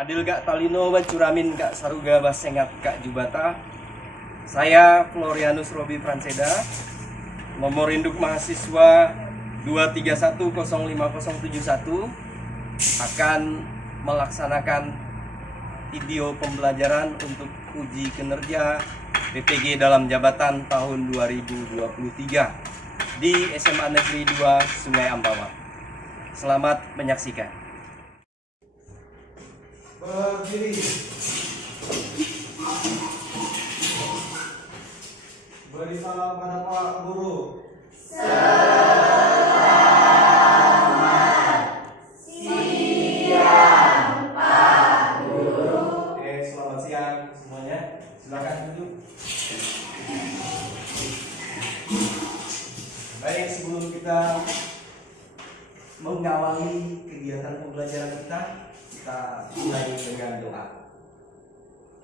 Adil Kak Talino Bancuramin Kak Saruga Basengat Kak Jubata. Saya Florianus Robi Franseda, nomor induk mahasiswa 2310571, akan melaksanakan video pembelajaran untuk uji kinerja PPG dalam jabatan tahun 2023 di SMA Negeri 2 Sungai Ampawah. Selamat menyaksikan. Berdiri. Beri salam pada Pak Guru. Selamat siang, Pak Guru. Oke, selamat siang semuanya. Silakan duduk. Baik, sebelum kita mengawali kegiatan pembelajaran kita mulai dengan doa.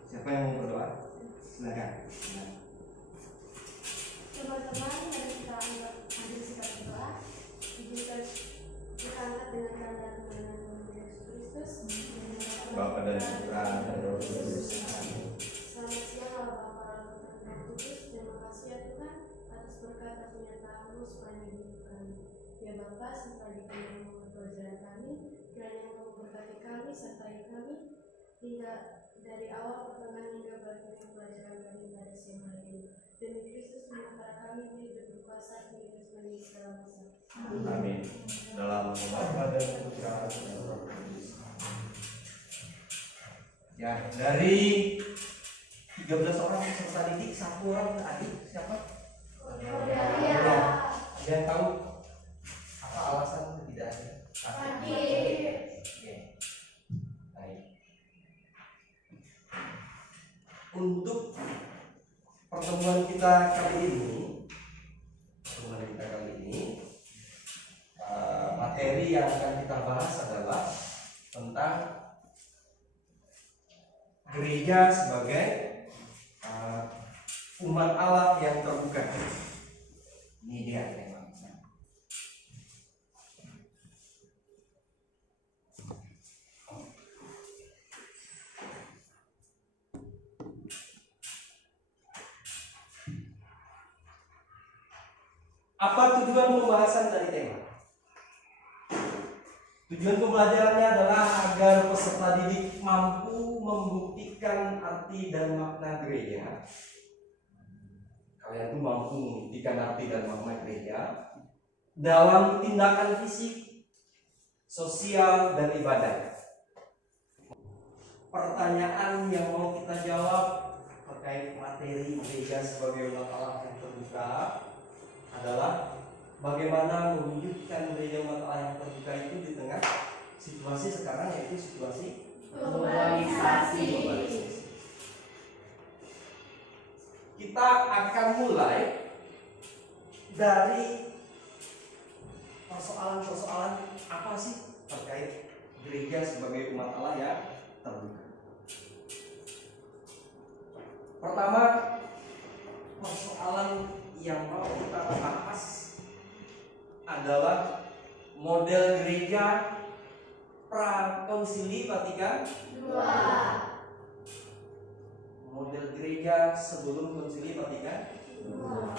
Siapa yang mau berdoa? Silakan. Teman-teman, mari kita anggap hadir sikap berdoa. Kita angkat dengan tanda kebenaran Tuhan Yesus Kristus. Bapa dan Putra dan Roh Kudus. Selamat siang, Allah Bapa, Roh dan Roh Kudus. Terima kasih ya Tuhan atas berkat dan penyertaan-Mu sepanjang hidup kami. Ya Bapa, serta di dalam pelajaran kami, kiranya Engkau memberkati kami, sertai kami hingga dari awal pertengahan hingga berakhir pelajaran kami pada siang hari ini. Demi Kristus menyertai kami hidup berkuasa hingga sepanjang segala masa. Amin. Dalam nama Bapa dan Putra dan Roh Kudus. Ya, dari 13 orang peserta didik, satu orang adik. Siapa? Ya. Ada yang tahu apa alasan tidak ada? Adik. Oke. Baik. Untuk pertemuan kita kali ini, materi yang akan kita bahas adalah tentang gereja sebagai umat Allah yang terbuka. Ini dia tema. Apa tujuan pembahasan dari tema? Tujuan pembelajarannya adalah agar peserta didik mampu membuktikan arti dan makna gereja. Kalian tuh mampu membuktikan arti dan makna gereja dalam tindakan fisik, sosial, dan ibadah. Pertanyaan yang mau kita jawab terkait materi gereja sebagai umat Allah yang terbuka adalah bagaimana mewujudkan gereja umat Allah yang terbuka itu di tengah situasi sekarang, yaitu situasi Globalisasi. Kita akan mulai dari persoalan-persoalan apa sih terkait gereja sebagai umat Allah yang terbuka. Pertama, persoalan yang mau kita bahas adalah model gereja pra-konsili Vatikan II. Model gereja sebelum konsili Vatikan II.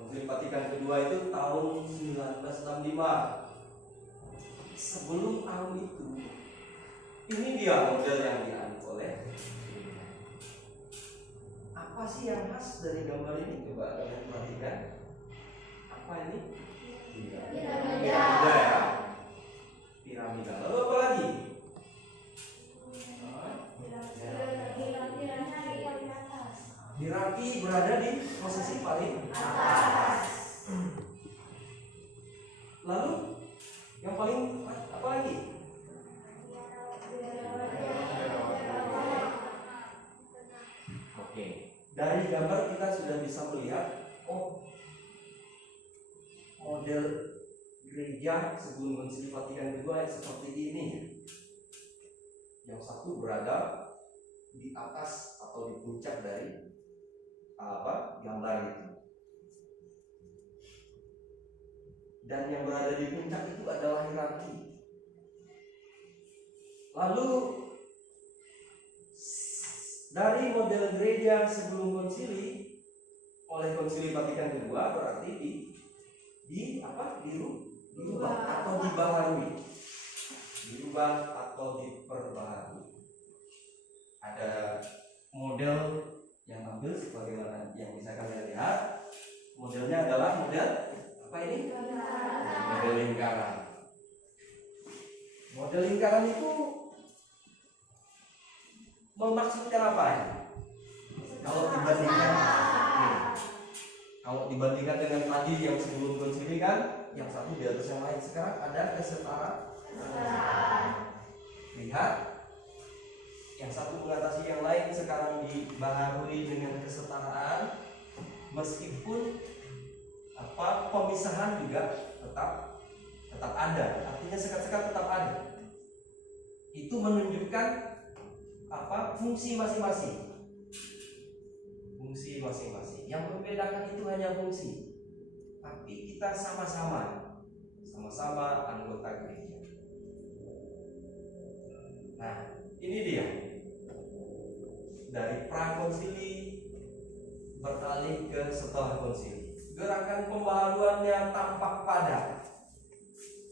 Konsili Vatikan kedua itu tahun 1965. Sebelum tahun itu, ini dia model yang dianut oleh gereja. Apa sih yang khas dari gambar ini? Coba kalian perhatikan. Apa ini? Piramida. Piramida. Lalu apa lagi? Hierarki berada di posisi paling Atas. Lalu yang paling apa lagi? Oke. Dari gambar kita sudah bisa melihat, model gereja sebelum konsili Vatikan II seperti ini. Yang satu berada di atas atau di puncak dari gambar itu. Dan yang berada di puncak itu adalah hierarki. Lalu dari model gereja sebelum konsili oleh Konsili Vatikan kedua berarti dirubah atau dibaharui, dirubah atau diperbaharui. Ada model yang tampil sebagaimana yang bisa kalian lihat. Modelnya adalah model apa ini? Model lingkaran. Model lingkaran itu memaksudkan apa ya? Kalau dibandingkan dengan tadi yang sebelum konsili kan, yang satu di atas yang lain, sekarang ada kesetaraan. Lihat, yang satu mengatasi yang lain sekarang dibaharui dengan kesetaraan, meskipun pemisahan juga tetap ada. Artinya sekat-sekat tetap ada. Itu menunjukkan fungsi masing-masing. Fungsi masing-masing. Yang membedakan itu hanya fungsi. Tapi kita sama-sama anggota gereja. Nah, ini dia. Dari prakonsili beralih ke setelah konsili. Gerakan pembaharuannya tampak padat.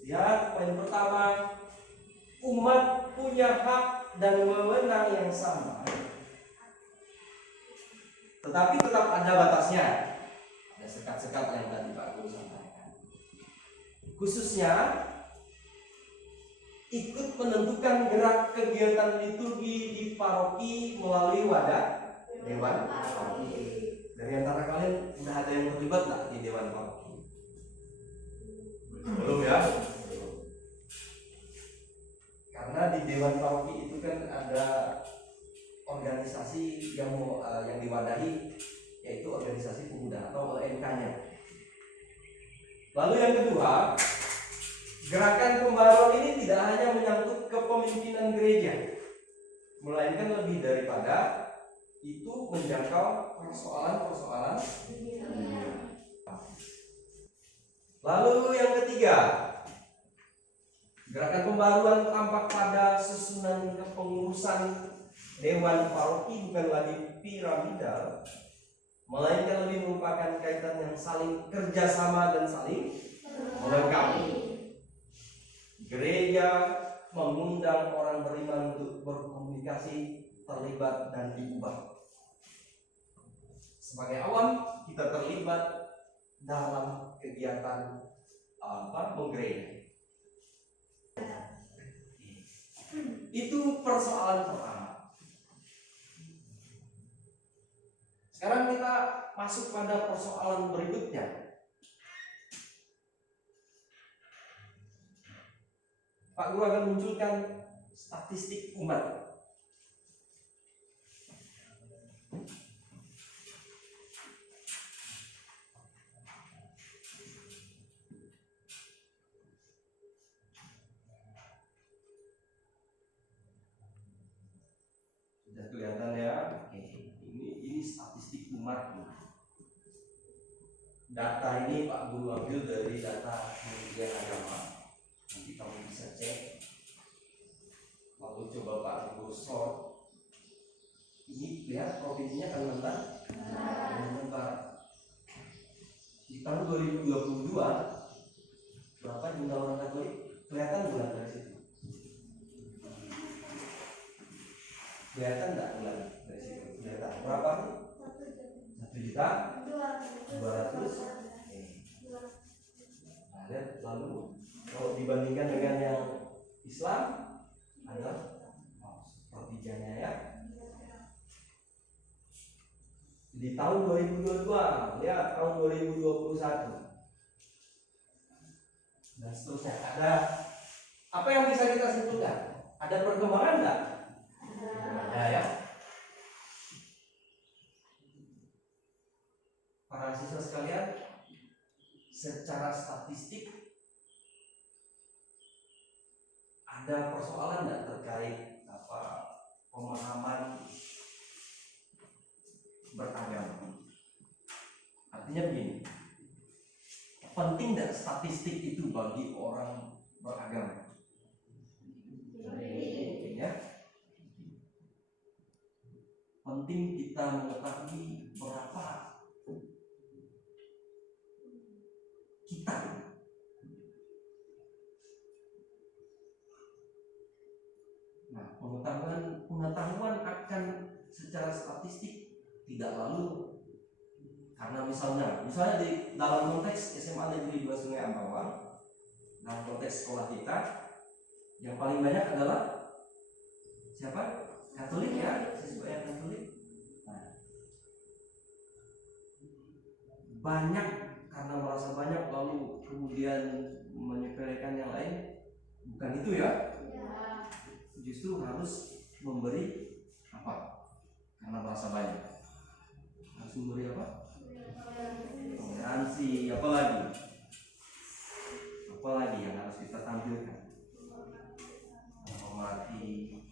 Ya, poin pertama, umat punya hak dan wewenang yang sama, tetapi tetap ada batasnya. Ada sekat-sekat yang tadi Pak Guru sampaikan. Khususnya ikut menentukan gerak kegiatan liturgi di paroki melalui wadah dewan paroki. Dari antara kalian sudah ada yang terlibat nggak di dewan paroki? Belum ya? Karena di dewan paroki itu kan ada organisasi yang diwadahi, yaitu organisasi pemuda atau ONK-nya. Lalu yang kedua, gerakan pembaruan ini tidak hanya menyangkut kepemimpinan gereja, melainkan lebih daripada itu menjangkau persoalan-persoalan dunia. Lalu yang ketiga, gerakan pembaruan tampak pada susunan kepengurusan dewan paroki bukan lagi piramidal, melainkan lebih merupakan kaitan yang saling kerjasama dan saling melengkapi. Gereja mengundang orang beriman untuk berkomunikasi, terlibat dan diubah. Sebagai awam, kita terlibat dalam kegiatan menggereja. Itu persoalan pertama. Sekarang kita masuk pada persoalan berikutnya. Pak Guru akan munculkan statistik umat. Sudah kelihatan ya? Oke. Ini statistik umat. Data ini Pak Guru ambil dari data Kementerian Agama. Nanti kamu bisa cek. Lalu coba Pak Guru sort. Ini lihat provinsinya Kalimantan Barat. Di tahun 2022 berapa jumlah orang Katolik? Kelihatan bulan dari situ? Kelihatan nggak bulan dari situ? Kelihatan berapa sih? 1.200.000. Nah, lihat lalu kalau dibandingkan dengan yang Islam ada sepertiganya ya. Di tahun 2022, lihat tahun 2021 dan seterusnya. Ada apa yang bisa kita simpulkan? Ada perkembangan enggak? Ada ya. Para siswa sekalian, secara statistik ada persoalan enggak terkait pemahaman beragama? Artinya begini, penting tidak statistik itu bagi orang beragama? Ya. penting kita mengetahui berapa kita. Nah, pengetahuan akan secara statistik tidak lalu, karena misalnya di dalam konteks SMA Negeri 2 Sungai Ambawang, dalam konteks sekolah kita yang paling banyak adalah siapa? Katolik ya, siswa yang Katolik. Nah, banyak karena merasa banyak lalu kemudian menyepelekan yang lain, bukan itu ya. Justru harus memberi apa? Karena merasa banyak harus memberi apa? Toleransi. Apalagi yang harus kita tampilkan? Menghormati.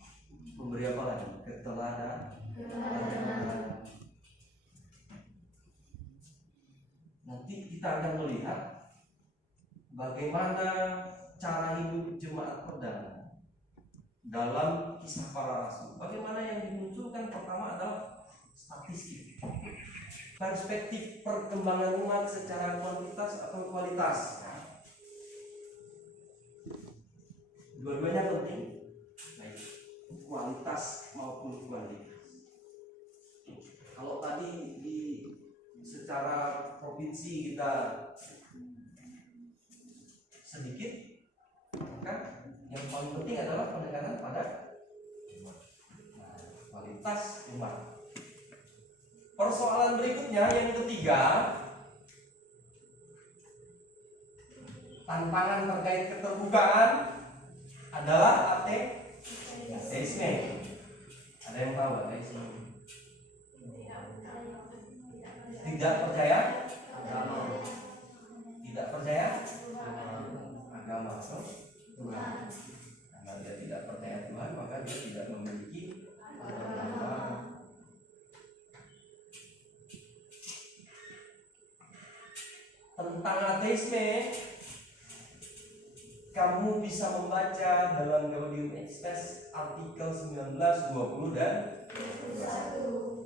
Memberi apa lagi? Keteladan. Nanti kita akan melihat bagaimana cara hidup jemaat perdana dalam Kisah Para Rasul. Bagaimana yang dimunculkan pertama adalah statistik, perspektif perkembangan umat secara kuantitas atau kualitas. Dua-duanya penting, baik kualitas maupun kuantitas. Kalau tadi di secara provinsi kita sedikit, kan yang paling penting adalah penekanan pada kualitas umat. Persoalan berikutnya yang ketiga, tantangan terkait keterbukaan adalah ateisme. Ada yang tahu ateisme? Tidak percaya agama. Tidak percaya agama. Tuhan. Karena dia tidak percaya Tuhan, maka dia tidak memiliki agama. Tentang ateisme, kamu bisa membaca dalam Gaudium et Spes artikel 19, 20 dan 21.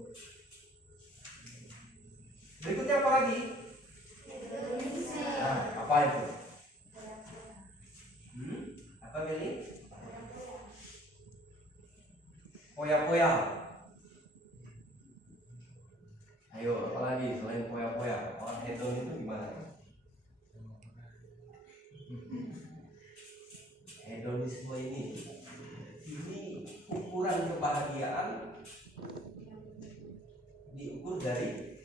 Berikutnya apa lagi? Nah, apa itu? Apa Beli? Poya-poya. Ayo, apa lagi selain poya-poya? Orang hedon itu gimana? Hedonisme ini ukuran kebahagiaan diukur dari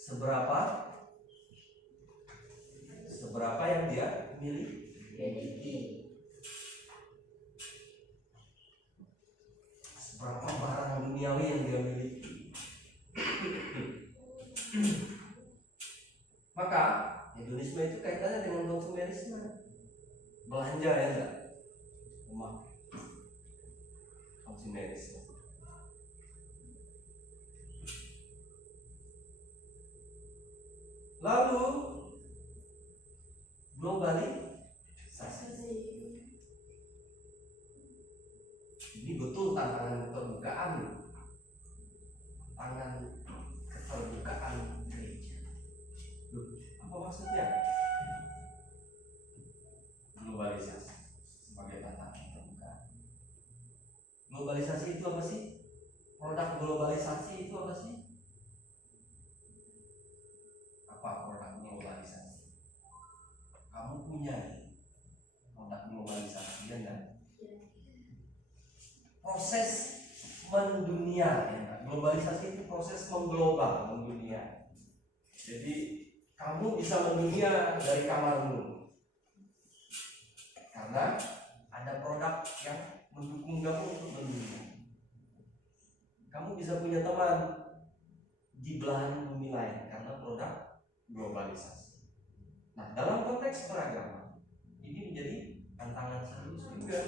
seberapa yang dia miliki, seberapa barang duniawi yang dia miliki. Maka hedonisme itu kaitannya dengan konsumerisme, belanja ya enggak? Rumah konsumerisme. Lalu globalisasi. Ini betul tantangan keterbukaan. Tantangan keterbukaan gereja. Loh, apa maksudnya? Globalisasi sebagai tantangan keterbukaan. Globalisasi itu apa sih? Produk globalisasi itu apa sih? Apa produk globalisasi? Kamu punya produk globalisasi ya enggak? Proses mendunia ya. Globalisasi itu proses mengglobal, mendunia. Jadi kamu bisa mendunia dari kamarmu karena ada produk yang mendukung kamu untuk mendunia. Kamu bisa punya teman di belahan bumi lain karena produk globalisasi. Nah, dalam konteks beragama ini menjadi tantangan serius juga.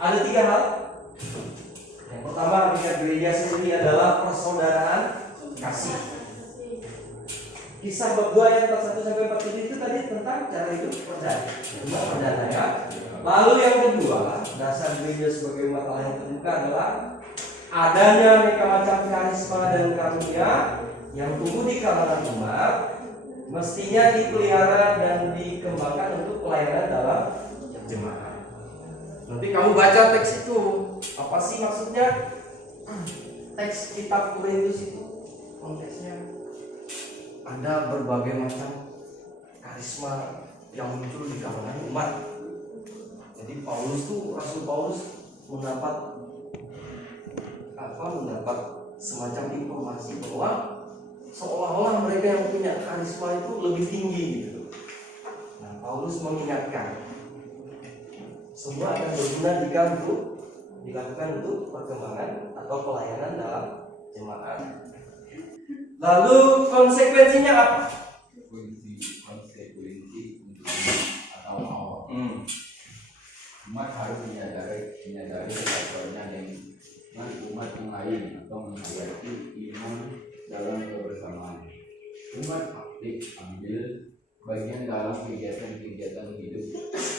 Ada 3 hal. Yang pertama, hakikat gereja sendiri adalah persaudaraan kasih. Kisah bab 2 ayat 41 sampai 47 itu tadi tentang cara hidup perdana ya. Lalu yang kedua, dasar gereja sebagai umat Allah yang terbuka adalah adanya aneka macam karisma dan karunia yang tumbuh di kalangan umat, mestinya dipelihara dan dikembangkan untuk pelayanan dalam jemaat. Nanti kamu baca teks itu, apa sih maksudnya? Teks kitab Korintus itu konteksnya ada berbagai macam karisma yang muncul di kalangan umat. Jadi Rasul Paulus mendapat semacam informasi bahwa seolah-olah mereka yang punya karisma itu lebih tinggi gitu. Nah, Paulus mengingatkan semua akan berguna jika dilakukan untuk perkembangan atau pelayanan dalam jemaat. Lalu konsekuensinya apa? Konsekuensi untuk atau awal. Umat harus menyadari kesatuannya dengan umat yang lain atau menghayati iman dalam kebersamaan. Umat aktif ambil bagian dalam kegiatan-kegiatan hidup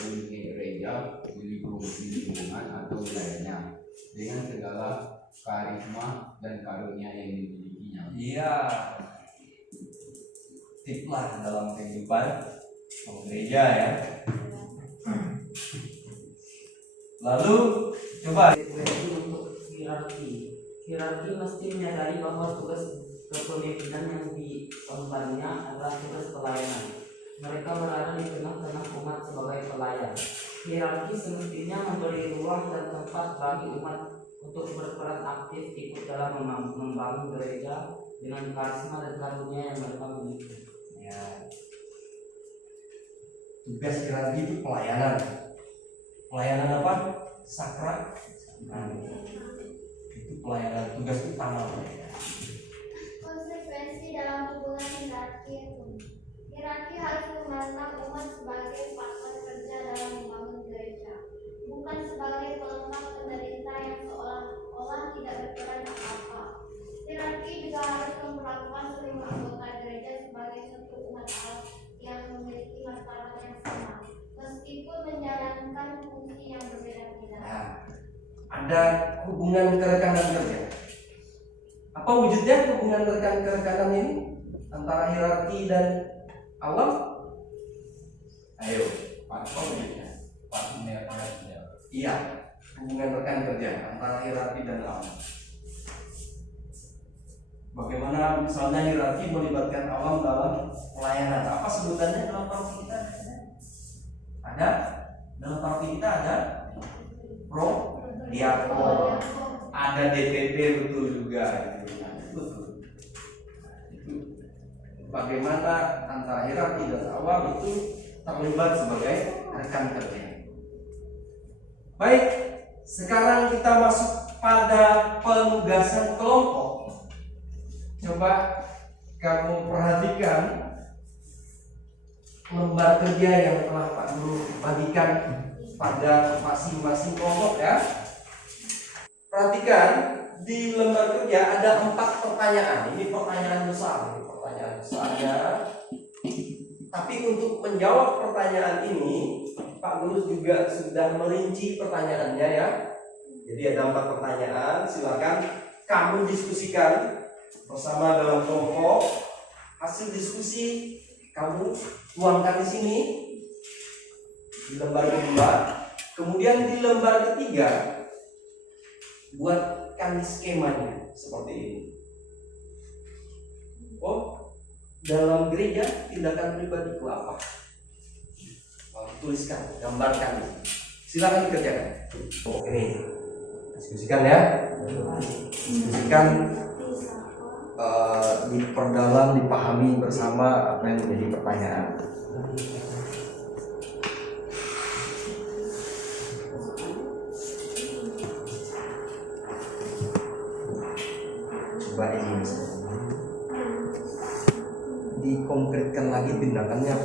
di gereja, di lingkungan atau wilayahnya dengan segala karisma dan karunia yang dimilikinya. Iya, aktiflah dalam kehidupan gereja ya. Lalu coba untuk hierarki mesti menyadari bahwa tugas kepemimpinan yang diembannya adalah tugas pelayanan. Mereka berada di tengah-tengah umat sebagai pelayan. Hierarki semestinya memberi ruang dan tempat bagi umat untuk berperan aktif ikut dalam membangun gereja dengan karisma dan karunia yang mereka miliki. ya, tugas hierarki itu pelayanan. Pelayanan apa? Sakral. Itu pelayanan, tugas utama mereka. Konsekuensi dalam hubungan hierarki itu. Hierarki harus memandang umat sebagai partner kerja dalam membangun gereja, bukan sebagai pelengkap penderita yang seolah-olah tidak berperan apa-apa. Hierarki juga harus memperlakukan seluruh anggota gereja sebagai satu umat Allah yang memiliki masalah yang sama, meskipun menjalankan fungsi yang berbeda-beda. Nah, ada hubungan kerekanan kerja. Apa wujudnya hubungan kerekanan ini antara hierarki dan awam? Ayo, apa wujudnya? Partner kerja. Iya, hubungan rekan kerja antara hierarki dan awam. Bagaimana misalnya hierarki melibatkan awam dalam pelayanan? Apa sebutannya dalam paroki kita? Ada? Dalam paroki kita ada diakon, ada DPP betul juga gitu. Betul. Itu bagaimana antara hierarki dan awam itu terlibat sebagai rekan kerja. Baik, sekarang kita masuk pada penugasan kelompok. Coba kamu perhatikan lembar kerja yang telah Pak Guru bagikan pada masing-masing kelompok ya. Perhatikan di lembar kerja ada 4 pertanyaan. Ini pertanyaan besar, Tapi untuk menjawab pertanyaan ini, Pak Guru juga sudah merinci pertanyaannya ya. Jadi ada 4 pertanyaan. Silakan kamu diskusikan bersama dalam kelompok. Hasil diskusi kamu tuangkan di sini di lembar kedua. Kemudian di lembar ketiga buatkan skemanya seperti ini. Oh, dalam gereja tindakan pribadi itu apa? Tuliskan, gambarkan. Silakan dikerjakan. Oh, ini diskusikan ya. Diskusikan, diperdalam, dipahami bersama apa yang menjadi pertanyaan. Coba ini dikonkretkan lagi tindakannya.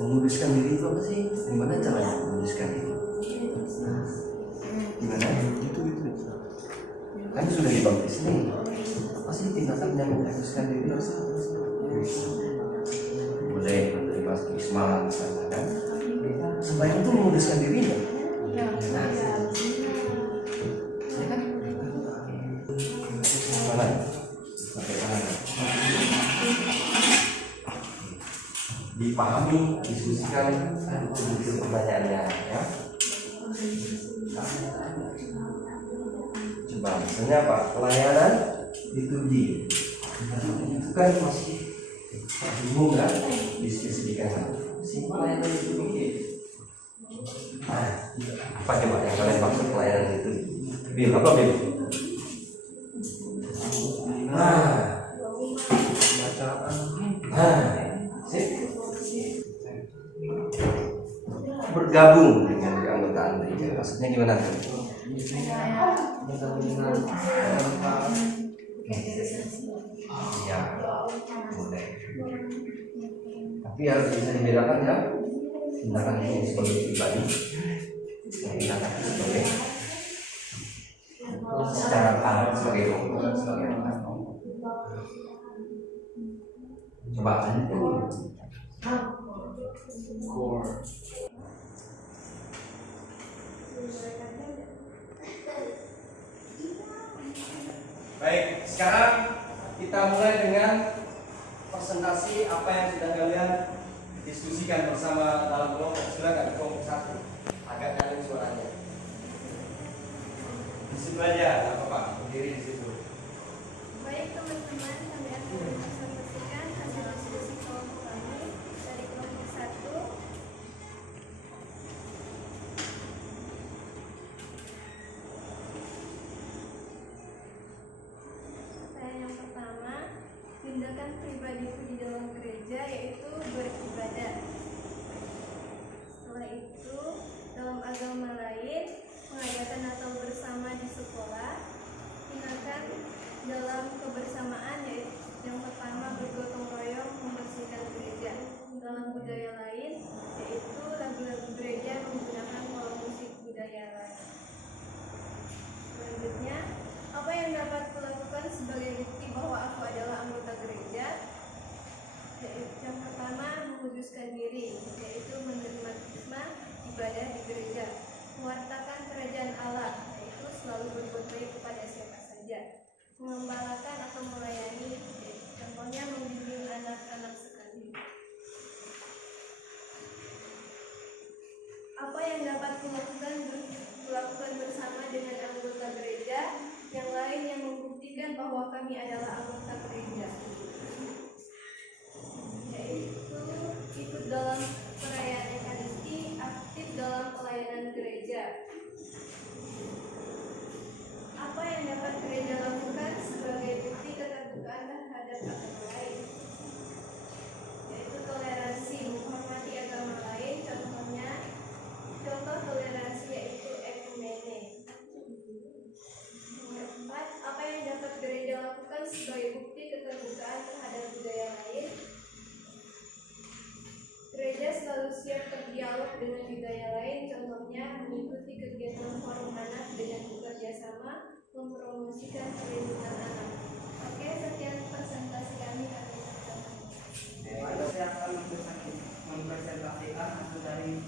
Menguduskan diri itu apa sih? Gimana caranya menguduskan diri? Gimana? Itu kan sudah dibaptis nih. Pasti tindakan yang menghabiskan diri boleh menerima krisma kan supaya itu menghabiskan dirinya. Nah, ya kan? Mana? Sampai mana? Dipahami, diskusikan begitu pertanyaannya ya. Coba misalnya apa? Pelayanan liturgi itu kan masih bingung kan? Diskusikan si pelayanan liturgi. Apa coba yang kalian maksud pelayanan itu? Bil, apa Bil? Sip. Bergabung dengan keanggotaan gereja. Maksudnya gimana tuh? Ya, boleh. Tapi harus bisa dibedakan ya. Tindakan ini sebagai pribadi, tindakan itu sebagai secara alat sebagai orang, sebagai anak. Coba lanjutkan. Baik, sekarang kita mulai dengan presentasi apa yang sudah kalian diskusikan bersama dalam kelompok. Silakan kelompok 1. Agak nyaring suaranya. Di situ aja, nggak apa-apa. Berdiri di situ. Baik teman-teman, kami akan mempresentasikan hasil diskusi kelompok kami dari kelompok 1. Pertanyaan yang pertama, tindakan pribadiku di dalam gereja yaitu beribadah. Setelah itu, dalam agama lain, mengadakan Natal bersama di sekolah. Tindakan dalam kebersamaan yaitu yang pertama bergotong royong membersihkan gereja. Dalam budaya lain yaitu lagu-lagu gereja menggunakan pola musik budaya lain. Selanjutnya, apa yang dapat kulakukan sebagai bukti bahwa aku adalah anggota gereja? Yaitu yang pertama menguduskan diri, yaitu menerima krisma ibadah di gereja. Mewartakan kerajaan Allah, yaitu selalu berbuat baik kepada siapa saja. Mengembalakan atau melayani, contohnya membimbing anak-anak sekali. Apa yang dapat kulakukan bersama dengan anggota gereja yang lain yang membuktikan bahwa kami adalah anggota gereja? Yaitu ikut dalam perayaan Ekaristi, aktif dalam pelayanan gereja. Apa yang dapat gereja lakukan sebagai bukti keterbukaan terhadap agama lain? Yaitu toleransi, menghormati agama lain, contoh toleransi yaitu ekumene. Nomor 4, apa yang dapat gereja lakukan sebagai bukti keterbukaan terhadap budaya lain? Gereja selalu siap berdialog dengan budaya lain, contohnya mengikuti kegiatan forum anak dengan bekerja sama mempromosikan perlindungan anak. Oke, sekian presentasi kami. Saya akan mempresentasikan hasil dari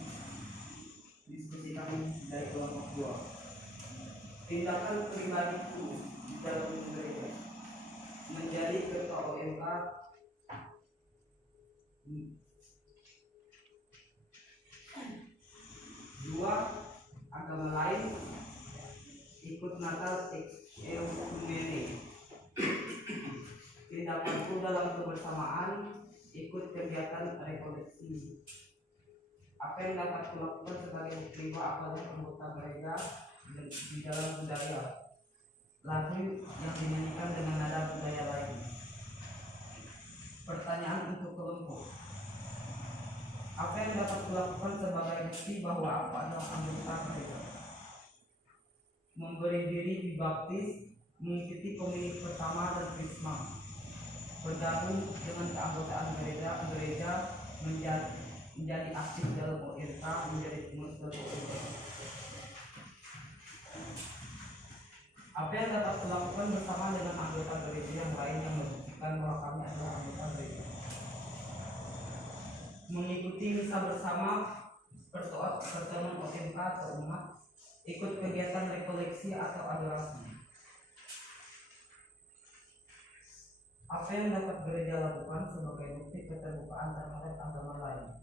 diskusi kami dari kelompok 2. Tindakan pribadiku di dalam gereja menjadi ketua OMK. Dua, agama lain ikut Natal ekumene. Tindakanku dalam kebersamaan ikut kegiatan rekoleksi. Apa yang dapat kulakukan sebagai bukti bahwa aku anggota gereja di dalam budaya? Lagu yang dinyanyikan dengan nada budaya lain. Pertanyaan untuk kelompok. Apa yang dapat kulakukan sebagai bukti bahwa aku adalah anggota gereja? Memberi diri dibaptis, mengikuti komunitas pertama dan krisma, bergabung dengan keanggotaan gereja menjadi aktif dalam ORK, menjadi pengurus dalam ORK. Apa yang dapat kulakukan melakukan bersama dengan anggota gereja yang lain yang membuktikan bahwa kami adalah anggota gereja. Mengikuti misa bersama, berdoa, pertemuan OMK atau umat, ikut kegiatan rekoleksi atau adorasi. Apa yang dapat gereja lakukan sebagai bukti keterbukaan terhadap agama lain?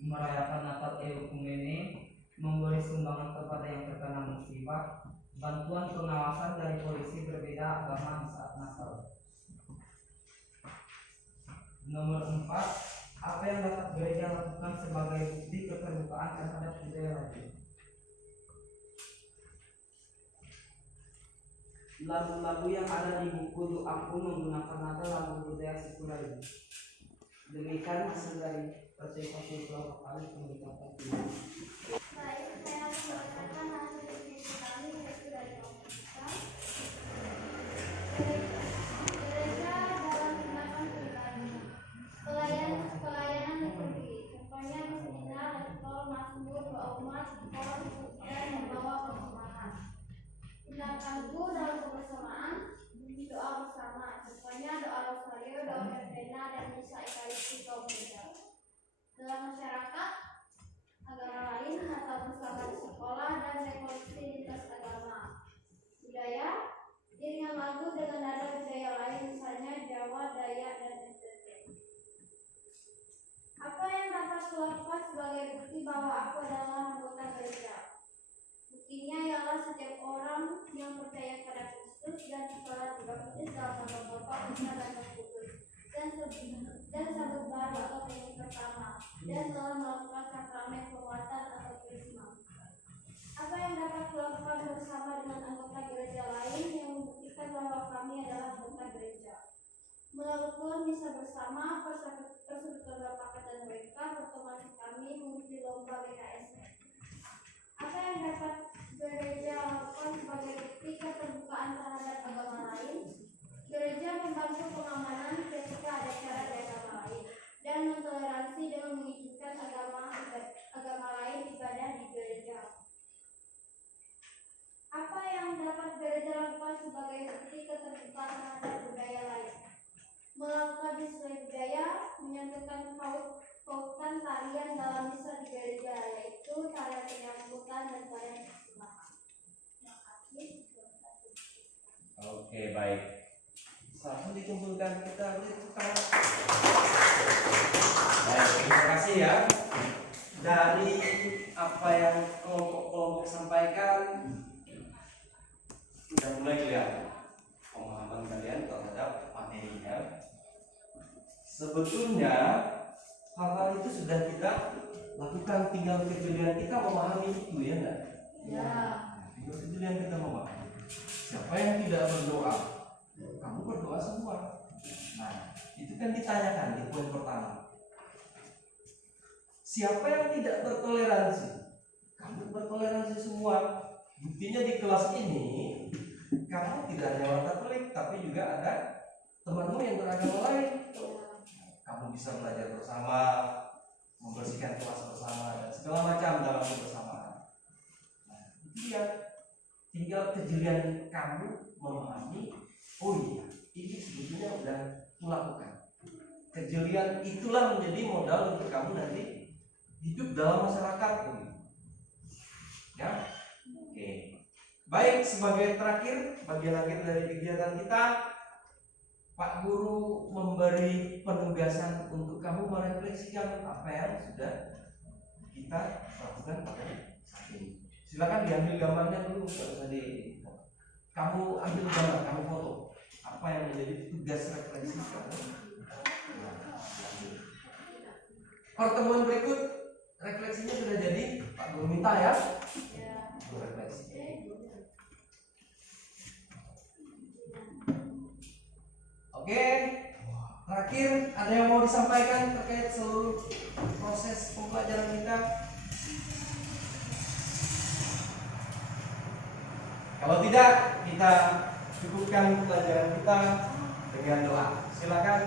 Merayakan Natal Ekumene, memberi sumbangan kepada yang terkena musibah, bantuan pengawasan dari polisi berbeda agama di saat Natal. Nomor 4, apa yang dapat gereja lakukan sebagai bukti keterbukaan terhadap budaya lain? Lagu-lagu yang ada di buku doa pun menggunakan nada lagu budaya suku lain. Demikian hasil dari presentasi kelompok kami pendidikan tinggi. Baik, saya akan membacakan hasil diskusi kami yaitu dari kelompok kita. Gereja dalam tindakan pribadi, pelayanan liturgi, contohnya berseminar, lektor, mazmur, doa umat, skor, dan membawa persembahan. Tindakan dalam kebersamaan, doa bersama, contohnya doa rosario, doa verbena, dan misa ekaristi kaum gereja. Dalam masyarakat, agama lain atau bersama di sekolah dan rekoleksi lintas agama. Budaya, iringan lagu dengan nada budaya lain, misalnya Jawa, Dayak, dan NTT. Apa yang dapat kulakukan sebagai bukti bahwa aku adalah anggota gereja? Buktinya ialah setiap orang yang percaya pada Kristus dan setelah dibaptis dalam nama Bapa, Putra, dan Roh Kudus, dan sambut baru atau pengen pertama, dan telah melakukan sakramen penguatan atau krisma. Apa yang dapat dilakukan bersama dengan anggota gereja lain yang membuktikan bahwa kami adalah anggota gereja? Melakukan misa bersama, persekutuan Bapak dan WK, pertemuan kami mengikuti lomba BKSN. Apa yang dapat gereja lakukan sebagai bukti keterbukaan terhadap agama lain? Gereja membantu pengamanan ketika ada acara di agama lain dan mentoleransi dengan mengizinkan agama lain ibadah di gereja. Apa yang dapat gereja lakukan sebagai bukti keterbukaan terhadap budaya lain? Melakukan display budaya, menyatukan pautan tarian dalam misa di gereja, yaitu tarian penyambutan dan tarian persembahan. Terima kasih. Oke, baik. Langsung dikumpulkan, kita beri tepuk tangan. Baik, terima kasih ya. Dari apa yang kelompok-kelompok sampaikan, sudah mulai kelihatan pemahaman kalian terhadap materinya. Sebetulnya hal-hal itu sudah kita lakukan, tinggal kejelian kita memahami itu, ya enggak? Ya. Tinggal kejelian kita memahami. Siapa yang tidak berdoa? Kamu berdoa semua. Nah, itu kan ditanyakan di poin pertama. Siapa yang tidak bertoleransi? Kamu bertoleransi semua. Buktinya di kelas ini, kamu tidak hanya orang Katolik, tapi juga ada temanmu yang beragama lain. Kamu bisa belajar bersama, membersihkan kelas bersama, dan segala macam dalam kebersamaan. Nah, itu dia. Tinggal kejelian kamu memahami, oh iya, ini sebetulnya sudah melakukan. Kejelian itulah menjadi modal untuk kamu nanti hidup dalam masyarakat. Ya, oke. Baik, sebagai terakhir, bagian akhir dari kegiatan kita, Pak Guru memberi penugasan untuk kamu merefleksikan apa yang sudah kita lakukan pada saat ini. Silakan diambil gambarnya dulu, nggak usah di. Kamu ambil gambar, kamu foto. Apa yang menjadi tugas refleksi kamu? Pertemuan berikut refleksinya sudah jadi. Pak Guru minta ya. Refleksi. Oke, terakhir ada yang mau disampaikan terkait seluruh proses pembelajaran kita? Kalau tidak, kita cukupkan pelajaran kita dengan doa. Silakan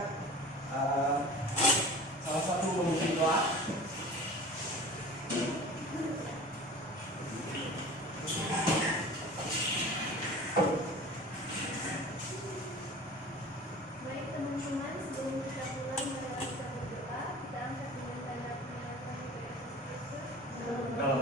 salah satu memimpin doa. Dalam